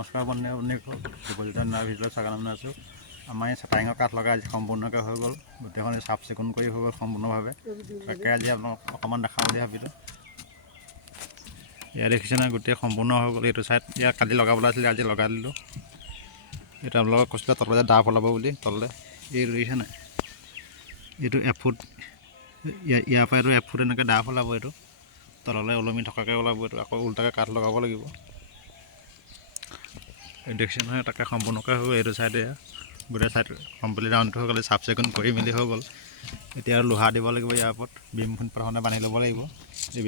নমস্কাৰ বন্ধুসকল, ভিডিঅ'লৈ স্বাগতম জনাইছোঁ। আমাৰ এই চাটাৰিঙৰ কাঠ লগা আজি সম্পূৰ্ণকৈ হৈ গ'ল, গোটেইখন চাফ চিকুণ কৰি হৈ গ'ল সম্পূৰ্ণভাৱে। তাকে আজি আপোনাক অকণমান দেখাম বুলি ভাবিলোঁ। ইয়াত দেখিছে নহয়, গোটেই সম্পূৰ্ণ হৈ গ'ল। এইটো ছাইড ইয়াত কালি লগাবলৈ আছিলে, আজি লগাই দিলোঁ। এইটো আপোনালোকক কৈছিলে তলতে ডাব ওলাব বুলি, তলতে এইটো দেখিছে নাই, এইটো এফুট, ইয়াৰ পৰা এইটো এফুট এনেকৈ ডাব ওলাব। এইটো তললৈ ওলমি থকাকৈ ওলাব। এইটো আকৌ উল্টাকৈ কাঠ লগাব লাগিব। দেখিছে নহয়, তাকে সম্পূৰ্ণকৈ হৈ গ'ল। এইটো ছাইডে গোটেই ছাইড কমপ্লিট ৰাউণ্ডটো হৈ গ'ল, চাফ চিকুণ কৰি মেলি হৈ গ'ল। এতিয়া আৰু লোহা দিব লাগিব। ইয়াৰ ওপৰত বিমখিনি প্ৰথমতে বান্ধি ল'ব লাগিব। এই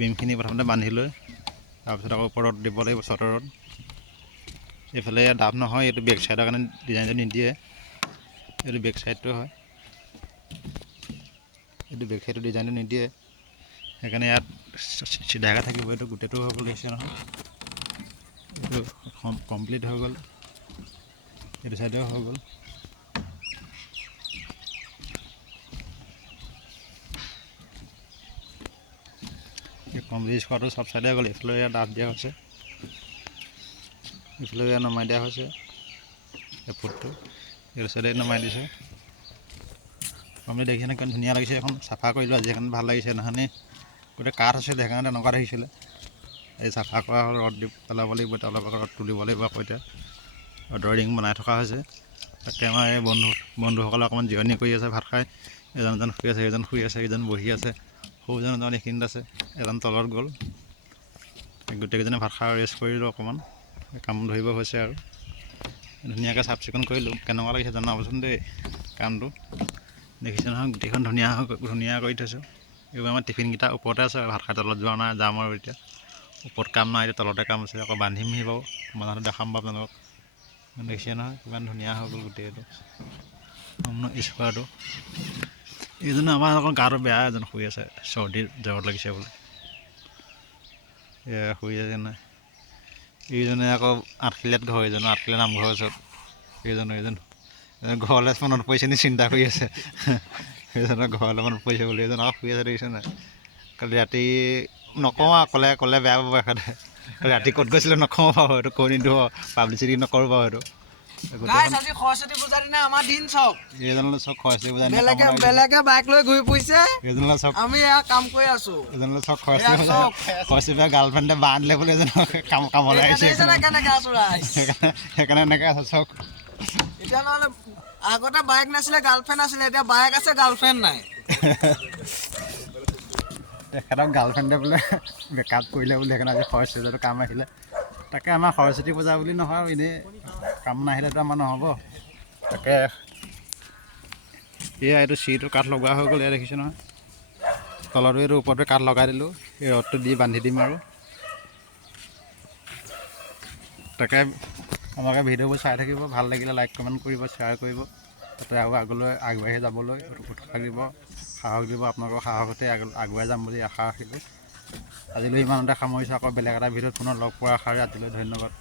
বিমখিনি প্ৰথমতে বান্ধি লৈ তাৰপিছত আকৌ ওপৰত দিব লাগিব চটৰত। এইফালে ডাব নহয়, এইটো বেক ছাইডৰ কাৰণে ডিজাইনটো নিদিয়ে, এইটো বেক ছাইডটো হয়। এইটো বেক ছাইডৰ ডিজাইনটো নিদিয়ে, সেইকাৰণে ইয়াত চিধাকৈ থাকিব। এইটো গোটেইটো হৈ গ'ল, দেখিছে নহয়, এইটো কমপ্লিট হৈ গ'ল। এইটো ছাইডেও হৈ গ'ল। এই কমপ্লিট কৰাটো চব ছাইডে হৈ গ'ল। এইফালে ইয়াত ডাব দিয়া হৈছে, এইফালে ইয়াত নমাই দিয়া হৈছে। এই ফুটটো এইটো ছাইডে নমাই দিছে। কমপ্লিট দেখিছেনে, কিমান ধুনীয়া লাগিছে। এখন চাফা কৰিলোঁ আজি, সেইকাৰণে ভাল লাগিছে। সেইদিনাখনি গোটেই কাঠ আছিলে, সেইকাৰণে তেনেকুৱা দেখিছিলে। এই চাফা কৰা হ'ল, ৰদ দি পেলাব লাগিব। এতিয়া অলপ ৰদ তুলিব লাগিব আকৌ। এতিয়া ৰদৰ ৰিং বনাই থকা হৈছে। তাকে আমাৰ এই বন্ধুসকলে অকণমান জিৰণি কৰি আছে, ভাত খাই। এজন শুই আছে, এজন শুই আছে, এজন বহি আছে, সৰুজন এজন এইখিনিত আছে, এজন তলত গ'ল। গোটেইকেইজনে ভাত খাই ৰেষ্ট কৰিলোঁ অকণমান। কাম ধৰিব হৈছে আৰু ধুনীয়াকৈ চাফ চিকুণ কৰিলোঁ। কেনেকুৱা লাগিছে জনাবচোন দেই কামটো। দেখিছে নহয়, গোটেইখন ধুনীয়া কৰি থৈছোঁ। এইবোৰ আমাৰ টিফিনকেইটা ওপৰতে আছে, ভাত খাই তলত যোৱা নাই, যাম আৰু এতিয়া। ওপৰত কাম নাই, এতিয়া তলতে কাম আছে। আকৌ বান্ধিমহি বাৰু, বনাওঁতে দেখাম বাৰু আপোনালোকক। দেখিছে নহয়, কিমান ধুনীয়া হৈ গ'ল গোটেই এইটো স্কোৱাৰটো। এইজনে আমাৰ অকণ গাটো বেয়া, এজন শুই আছে, চৰ্দি জ্বৰ লাগিছে বোলে। এয়া শুই আছে নাই। এইজনে আকৌ আঠখেলীয়াত ঘৰ, এইজনৰ আঠখেলীয়া নামঘৰৰ ওচৰত। এইজন ঘৰলৈ মনত পৰিছে নি চিন্তা কৰি আছে। সেইজনৰ ঘৰলৈ মনত পৰিছে বুলি। এইজন আকৌ শুই আছে, দেখিছে নাই। কালি ৰাতি নকওঁ আৰু, ক'লে বেয়া পাব এখেতে। কালি ৰাতি ক'ত গৈছিলে নকওঁ বাৰু, এইটো কৈ নিদিওঁ, পাব্লিচিটি নকৰোঁ বাৰু। এইটো সৰস্বতী পূজাৰ দিনা আমাৰ দিন চব এইজনলৈ চব খৰচী পূজা বেলেগে বাইক লৈ ঘূৰি ফুৰিছে, এইজনলৈ চব আমি এয়া কাম কৰি আছো। এইজনলৈ চব খৰচী পূজা গাৰ্লফ্ৰেণ্ডে বাঁহ দিলে বুলি এজনক কামলৈ আহিছে। কেনেকে আছো সেইকাৰণে এনেকৈ আছে চব। এতিয়া নহ'লে আগতে বাইক নাছিলে, গাৰ্লফ্ৰেণ্ড আছিলে, এতিয়া বাইক আছে, গাৰ্লফ্ৰেণ্ড নাই। তেখেতক গাৰ্লফ্ৰেণ্ডে বোলে ব্ৰেকআপ কৰিলে বুলি, সেইকাৰণে আজি সৰস্বতী পূজাটো কাম আহিলে। তাকে আমাৰ সৰস্বতী পূজা বুলি নহয় আৰু, এনেই কাম নাহিলেতো আমাৰ নহ'ব। তাকে এয়া এইটো চিৰিটো কাঠ লগোৱা হৈ গ'ল। এয়া দেখিছোঁ নহয়, তলতো এইটো ওপৰতে কাঠ লগাই দিলোঁ। এই ৰদটো দি বান্ধি দিম আৰু। তাকে আমাকে ভিডিঅ'বোৰ চাই থাকিব, ভাল লাগিলে লাইক কমেণ্ট কৰিব, শ্বেয়াৰ কৰিব, তাতে আৰু আগলৈ আগবাঢ়ি যাবলৈ উৎসাহ দিব, সাহস দিব। আপোনালোকৰ সাহসতে আগুৱাই যাম বুলি আশা ৰাখিলোঁ। আজিলৈ ইমানতে সামৰিছোঁ। আকৌ বেলেগ এটা ভিডিঅ'ত পুনৰ লগ পোৱাৰ আশাৰে আজিলৈ ধন্যবাদ।